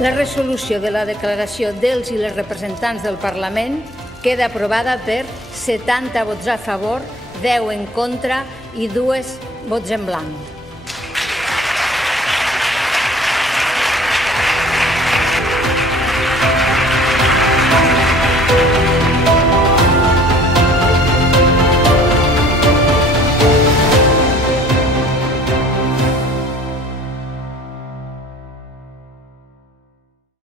La resolució de la declaració dels i les representants del Parlament queda aprovada per 70 vots a favor, 10 en contra i 2 vots en blanc.